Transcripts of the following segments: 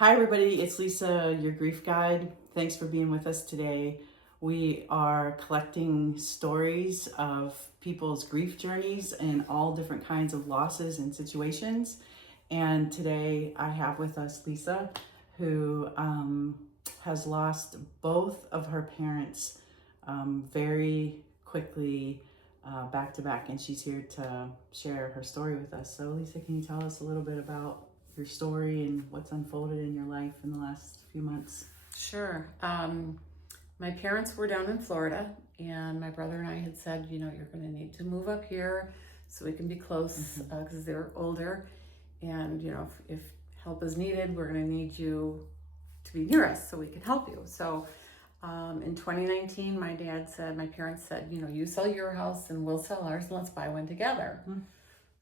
Hi, everybody. It's Lisa, your grief guide. Thanks for being with us today. We are collecting stories of people's grief journeys and all different kinds of losses and situations. And today I have with us Lisa, who has lost both of her parents very quickly back to back. And she's here to share her story with us. So, Lisa, can you tell us a little bit about your story and what's unfolded in your life in the last few months? Sure. My parents were down in Florida, and my brother and I had said, you're going to need to move up here so we can be close because they're older. And, if help is needed, we're going to need you to be near us so we can help you. So in 2019, my parents said, you sell your house and we'll sell ours and let's buy one together.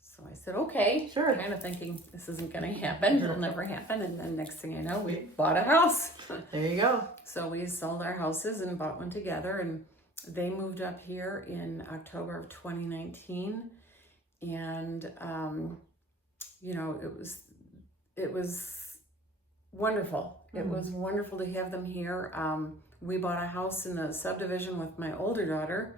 So I said, okay, Sure. kind of thinking this isn't going to happen. It'll never happen. And then next thing I know, we bought a house. There you go. So we sold our houses and bought one together. And they moved up here in October of 2019. And, it was wonderful. It was wonderful to have them here. We bought a house in a subdivision with my older daughter.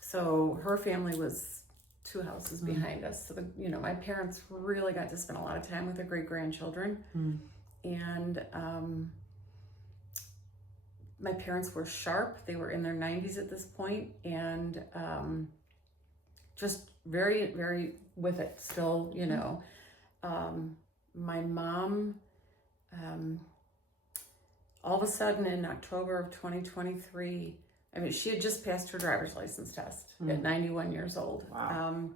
So her family was 2 houses behind us. So, my parents really got to spend a lot of time with their great-grandchildren. And my parents were sharp. They were in their 90s at this point, and just very, very with it still, My mom, all of a sudden in October of 2023, she had just passed her driver's license test at 91 years old. Wow.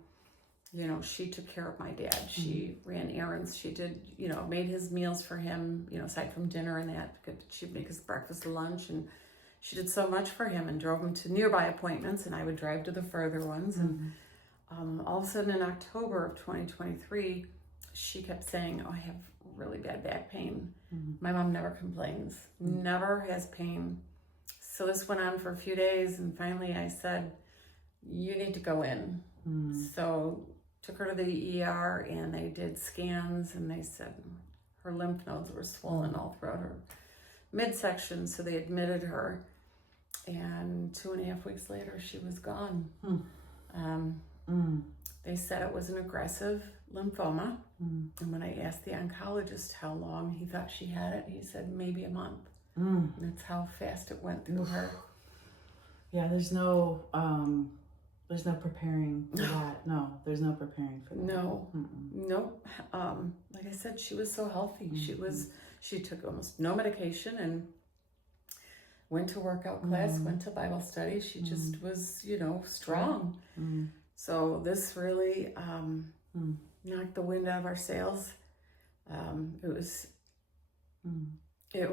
She took care of my dad. She ran errands. She did, made his meals for him, aside from dinner and that. She'd make his breakfast and lunch. And she did so much for him and drove him to nearby appointments. And I would drive to the further ones. And all of a sudden in October of 2023, she kept saying, I have really bad back pain. My mom never complains, never has pain. So this went on for a few days, and finally I said, you need to go in. So took her to the ER, and they did scans, and they said her lymph nodes were swollen all throughout her midsection, so they admitted her. And 2.5 weeks later, she was gone. They said it was an aggressive lymphoma. And when I asked the oncologist how long he thought she had it, he said maybe a month. And that's how fast it went through her. Yeah, there's no preparing for that. No, there's no preparing for that. No, nope. Like I said, she was so healthy. She took almost no medication and went to workout class, went to Bible study. She just was, strong. So this really knocked the wind out of our sails. It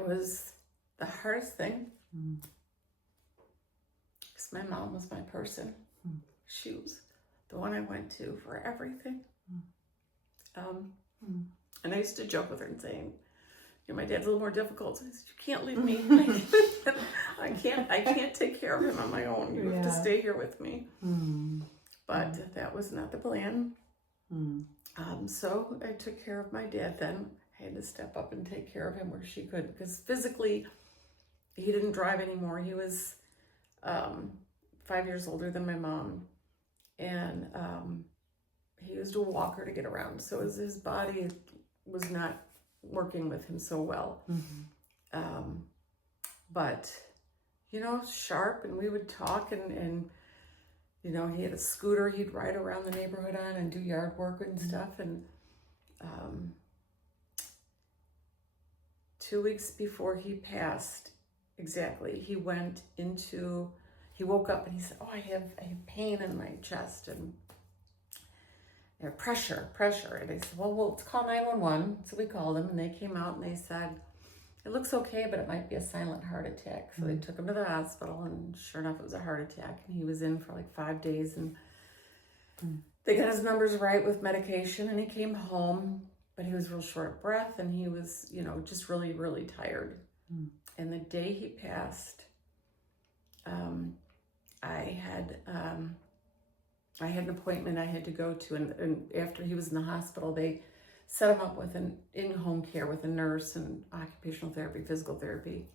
was the hardest thing, because my mom was my person. She was the one I went to for everything. And I used to joke with her and saying, my dad's a little more difficult. So I said, you can't leave me. I can't take care of him on my own. You have to stay here with me. But that was not the plan. So I took care of my dad then. I had to step up and take care of him where she could, because physically he didn't drive anymore. He was 5 years older than my mom, and he used a walker to get around. So his body was not working with him so well. But, sharp, and we would talk, and he had a scooter he'd ride around the neighborhood on and do yard work and stuff. And 2 weeks before he passed, exactly, he woke up and he said, I have pain in my chest and pressure. And I said, well, let's call 911. So we called them, and they came out and they said, it looks okay, but it might be a silent heart attack. So they took him to the hospital, and sure enough, it was a heart attack. And he was in for like 5 days, and they got his numbers right with medication, and he came home, but he was real short of breath, and he was, just really, really tired. And the day he passed, I had an appointment I had to go to, and after he was in the hospital, they set him up with an in-home care with a nurse and occupational therapy, physical therapy.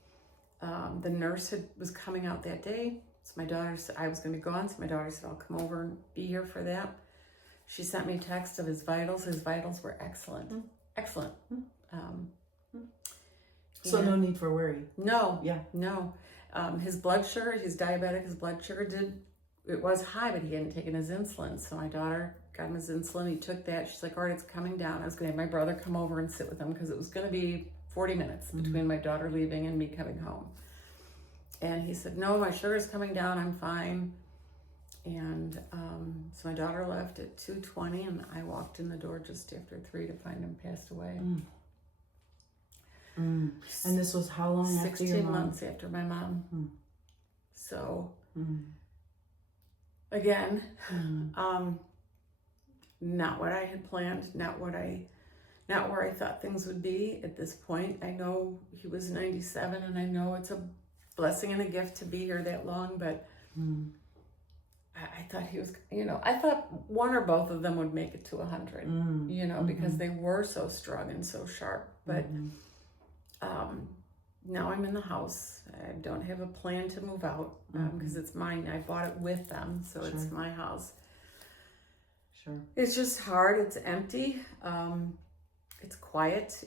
The nurse was coming out that day, so my daughter said I was going to be gone, so my daughter said I'll come over and be here for that. She sent me a text of his vitals. His vitals were excellent. Excellent. So no need for worry. No. Yeah. No. His blood sugar, he's diabetic, his blood sugar it was high, but he hadn't taken his insulin. So my daughter got him his insulin. He took that. She's like, all right, it's coming down. I was going to have my brother come over and sit with him because it was going to be 40 minutes between my daughter leaving and me coming home. And he said, no, my sugar's coming down. I'm fine. And so my daughter left at 2:20, and I walked in the door just after 3 to find him passed away. And this was how long after your 16 mom? months after my mom. So, again, not what I had planned, not where I thought things would be at this point. I know he was 97, and I know it's a blessing and a gift to be here that long, but I thought he was, I thought one or both of them would make it to 100, because they were so strong and so sharp. But now I'm in the house. I don't have a plan to move out because it's mine. I bought it with them, so it's my house. Sure. It's just hard. It's empty. It's quiet.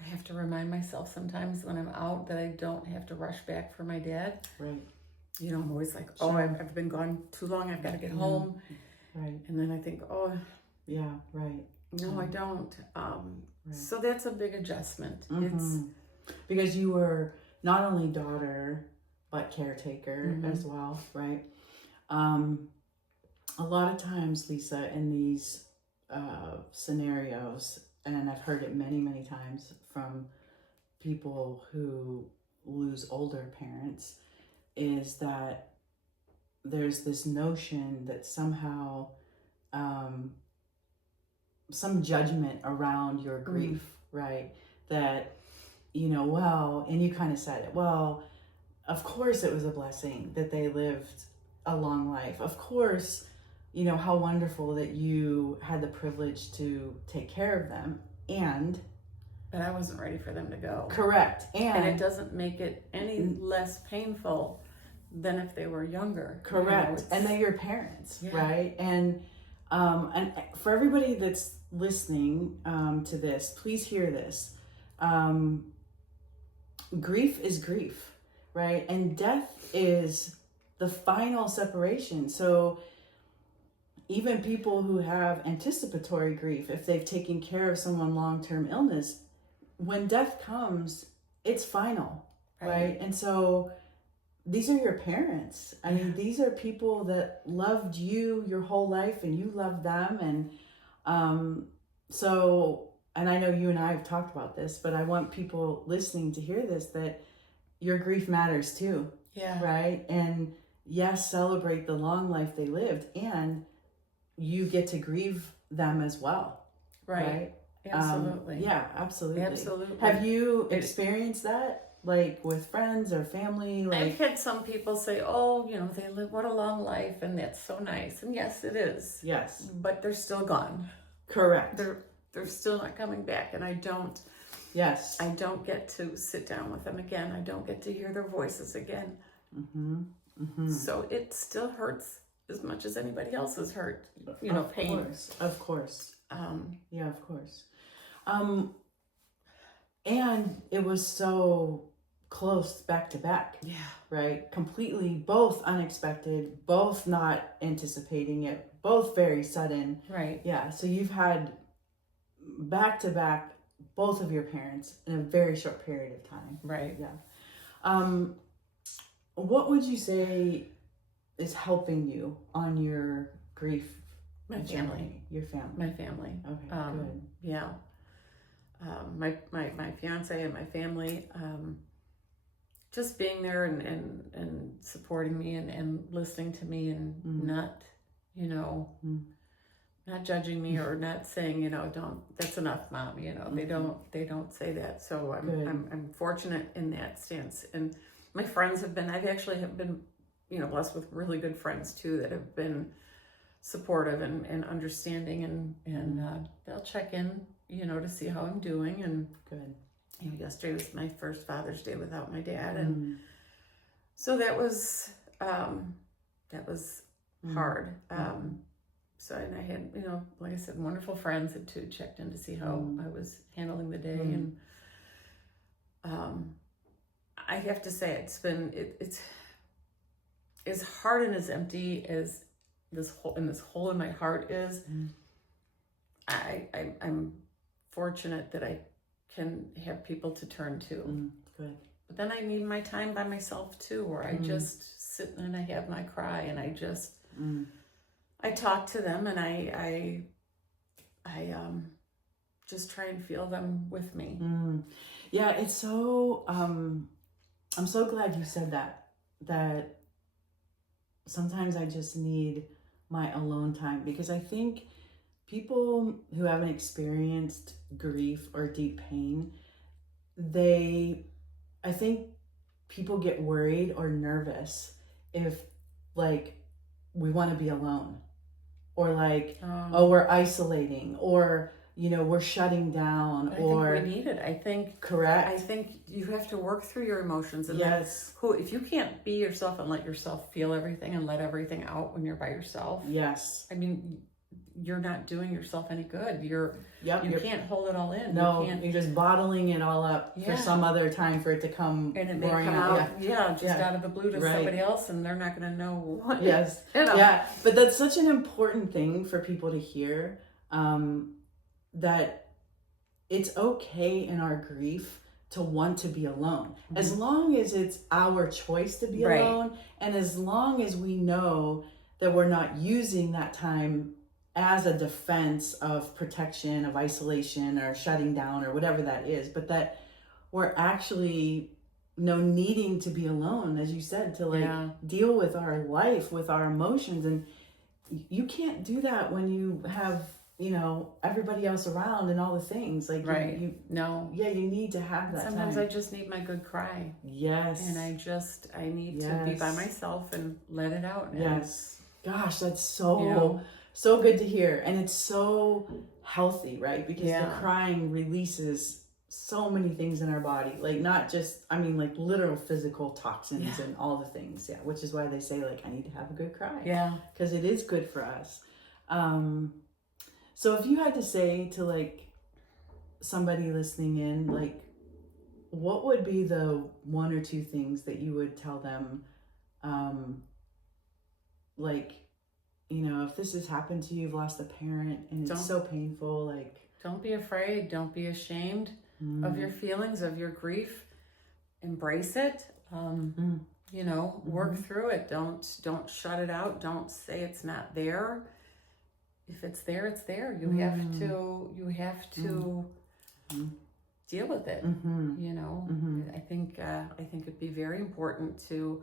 I have to remind myself sometimes when I'm out that I don't have to rush back for my dad. Right. I'm always like, I've been gone too long. I've got to get home. Right. And then I think, yeah, right. No, I don't. So that's a big adjustment. It's because you were not only daughter, but caretaker as well, right? A lot of times, Lisa, in these scenarios, and I've heard it many, many times from people who lose older parents, is that there's this notion that somehow some judgment around your grief, right? That, and you kind of said it, well, of course it was a blessing that they lived a long life. Of course, how wonderful that you had the privilege to take care of them. But I wasn't ready for them to go. Correct. And it doesn't make it any less painful than if they were younger. Correct. And they're your parents, right? And for everybody that's listening to this, please hear this. Grief is grief, right? And death is the final separation. So even people who have anticipatory grief, if they've taken care of someone long-term illness, when death comes, it's final, right? And so these are your parents. I mean, these are people that loved you your whole life and you loved them. And and I know you and I have talked about this, but I want people listening to hear this, that your grief matters too. Yeah. Right? And yes, celebrate the long life they lived, and you get to grieve them as well. Right? Absolutely. Yeah, absolutely. Absolutely. Have you experienced that? Like with friends or family? I've had some people say, they live what a long life, and that's so nice. And yes, it is. Yes. But they're still gone. Correct. They're still not coming back, and I don't get to sit down with them again. I don't get to hear their voices again. So it still hurts as much as anybody else has hurt. Pain. Of course. Yeah, of course. And it was so close back to back. Yeah. Right? Completely, both unexpected, both not anticipating it, both very sudden. Right. Yeah. So you've had back to back both of your parents in a very short period of time. Right. Yeah. What would you say is helping you on your grief? My family. Your family. My family. Okay. Good. Yeah. My fiance and my family, just being there and supporting me and listening to me and not, not judging me or not saying, that's enough, Mom. They don't say that. So I'm fortunate in that stance. And my friends I've actually been, blessed with really good friends too that have been supportive and understanding, and they'll check in, to see how I'm doing. And Good. yesterday was my first Father's Day without my dad, and so that was hard. So, and I had, like I said, wonderful friends that too checked in to see how I was handling the day. And I have to say, it's as hard and as empty as this hole in my heart is. I'm fortunate that I can have people to turn to. Good. But then I need my time by myself too, where I just sit and I have my cry, and I just I talk to them, and I just try and feel them with me. Yeah, it's so I'm so glad you said that sometimes I just need my alone time, because I think people who haven't experienced grief or deep pain, I think people get worried or nervous if, like, we want to be alone, or like, oh, we're isolating, or we're shutting down. I think we need it. I think correct. I think you have to work through your emotions, and yes. If you can't be yourself and let yourself feel everything and let everything out when you're by yourself, yes, I mean, you're not doing yourself any good. You can't hold it all in. No, you're just bottling it all up for some other time for it to come. And it may come out, out of the blue to somebody else, and they're not going to know what. Yes, yeah. But that's such an important thing for people to hear, that it's okay in our grief to want to be alone, as long as it's our choice to be alone, and as long as we know that we're not using that time as a defense of protection, of isolation, or shutting down, or whatever that is, but that we're actually needing to be alone, as you said, to deal with our life, with our emotions. And you can't do that when you have everybody else around and all the things, like you need to have that sometimes time. I just need my good cry. Yes. And I need to be by myself and let it out. Yes. Gosh, that's so good to hear. And it's so healthy, right? Because the crying releases so many things in our body, like not just, like literal physical toxins and all the things. Yeah. Which is why they say, like, I need to have a good cry. Yeah. Because it is good for us. So if you had to say to, like, somebody listening in, like, what would be the one or two things that you would tell them, like, if this has happened to you, you've lost a parent and it's so painful, like, don't be afraid, don't be ashamed of your feelings, of your grief. Embrace it. Work through it. Don't shut it out. Don't say it's not there. If it's there, it's there. You have to deal with it. I think it'd be very important to,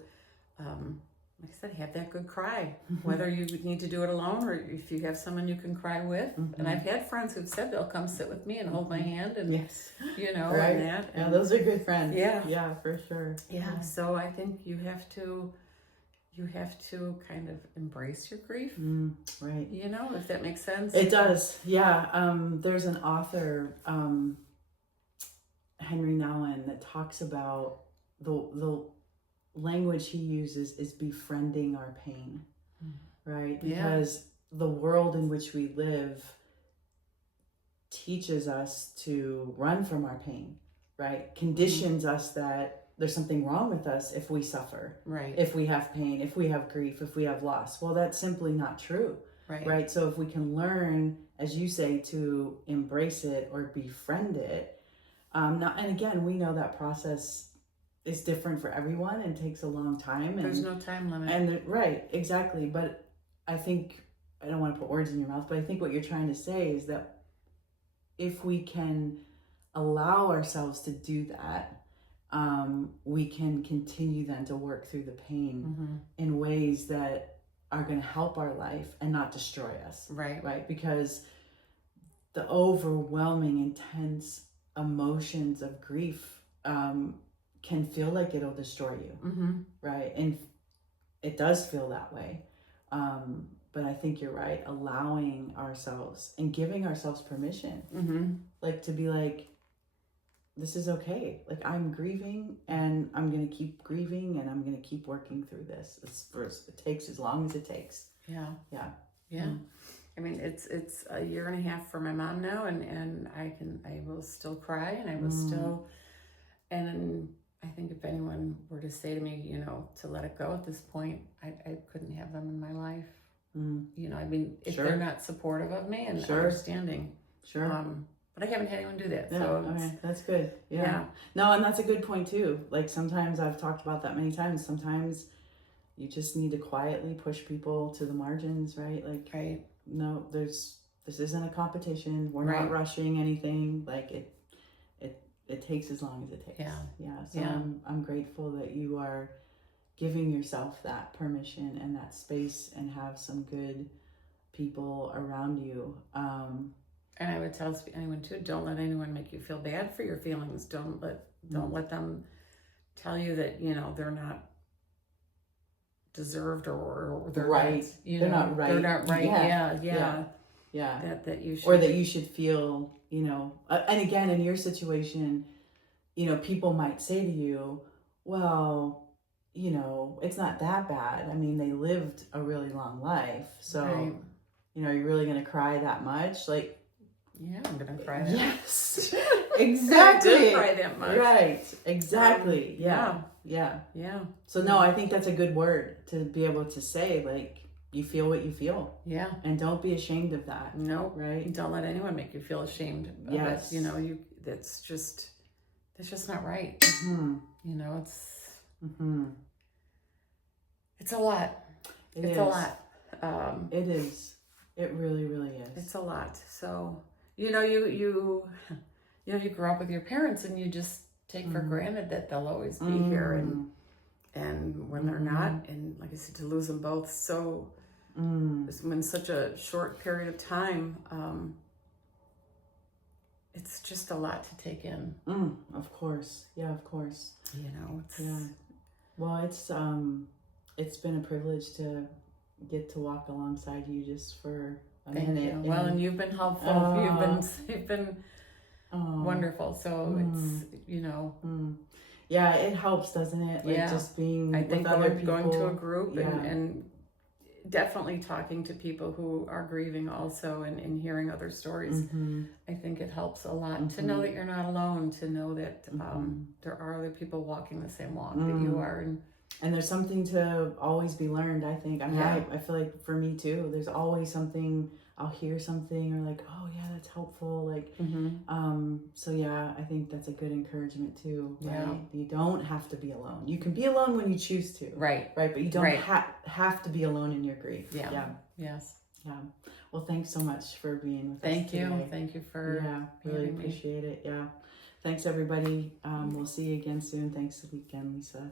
like I said, have that good cry. Whether you need to do it alone or if you have someone you can cry with. And I've had friends who've said they'll come sit with me and hold my hand, and right. and that. And those are good friends. Yeah, for sure. Yeah. So I think you have to kind of embrace your grief. Right. If that makes sense. It does. Yeah. There's an author, Henry Nouwen, that talks about the language he uses is befriending our pain, right? Because the world in which we live teaches us to run from our pain, right? Conditions us that there's something wrong with us if we suffer, right? If we have pain, if we have grief, if we have loss. Well, that's simply not true, right? So if we can learn, as you say, to embrace it or befriend it, now, and again, we know that process is different for everyone and takes a long time. And there's no time limit. And right, exactly. But I think, I don't want to put words in your mouth, but I think what you're trying to say is that if we can allow ourselves to do that, we can continue then to work through the pain in ways that are going to help our life and not destroy us. Right. Because the overwhelming, intense emotions of grief, can feel like it'll destroy you, right? And it does feel that way. but I think you're right, allowing ourselves and giving ourselves permission, like to be like, this is okay. Like, I'm grieving and I'm going to keep grieving and I'm going to keep working through this. It takes as long as it takes. Yeah. Yeah. I mean, it's a year and a half for my mom now, and I will still cry, and I will still, and I think if anyone were to say to me, you know, to let it go at this point, I couldn't have them in my life. You know, I mean, if they're not supportive of me and understanding. But I haven't had anyone do that. Yeah, So okay, that's good. Yeah. No, and that's a good point too. Like, sometimes I've talked about that many times. Sometimes you just need to quietly push people to the margins, right? Like, no, this isn't a competition. We're not rushing anything. Like, it takes as long as it takes. So I'm grateful that you are giving yourself that permission and that space and have some good people around you. And I would tell anyone too, don't let anyone make you feel bad for your feelings. Don't let them tell you that, you know, they're not deserved or they're right. Not, you they're know, not right. They're not right. Yeah. That you should, or that you should feel, you know, and again, in your situation, you know, people might say to you, well, you know, it's not that bad. I mean, they lived a really long life. So, you know, you're really going to cry that much? Like, yeah, I'm going to cry that much. Yes, exactly. I did cry that much. Right, exactly. Yeah. So, no, I think that's a good word to be able to say, like, you feel what you feel. Yeah. And don't be ashamed of that. No. Right? Don't let anyone make you feel ashamed of it. You know, that's just not right. You know, it's a lot. It's a lot. It is. It really, really is. It's a lot. So, you know, you grow up with your parents and you just take for granted that they'll always be here, and when they're not, and like I said, to lose them both so in such a short period of time, it's just a lot to take in. Of course. Yeah, of course. You know, well, it's been a privilege to get to walk alongside you just for a minute. You. Well, and you've been helpful. You've been wonderful. So it's, you know. Yeah, it helps, doesn't it? Like, just being with other people. Going to a group and definitely talking to people who are grieving also, and hearing other stories. I think it helps a lot to know that you're not alone, to know that there are other people walking the same walk that you are. And there's something to always be learned, I think. I mean, I feel like for me too, there's always something, I'll hear something or like, oh yeah, that's helpful. Like, so yeah, I think that's a good encouragement too. Right? Yeah. You don't have to be alone. You can be alone when you choose to. Right. But you don't have to be alone in your grief. Yes. Yeah. Well, thanks so much for being with us today. Thank you for really appreciate it. Yeah. Thanks everybody. We'll see you again soon. Thanks again, Lisa.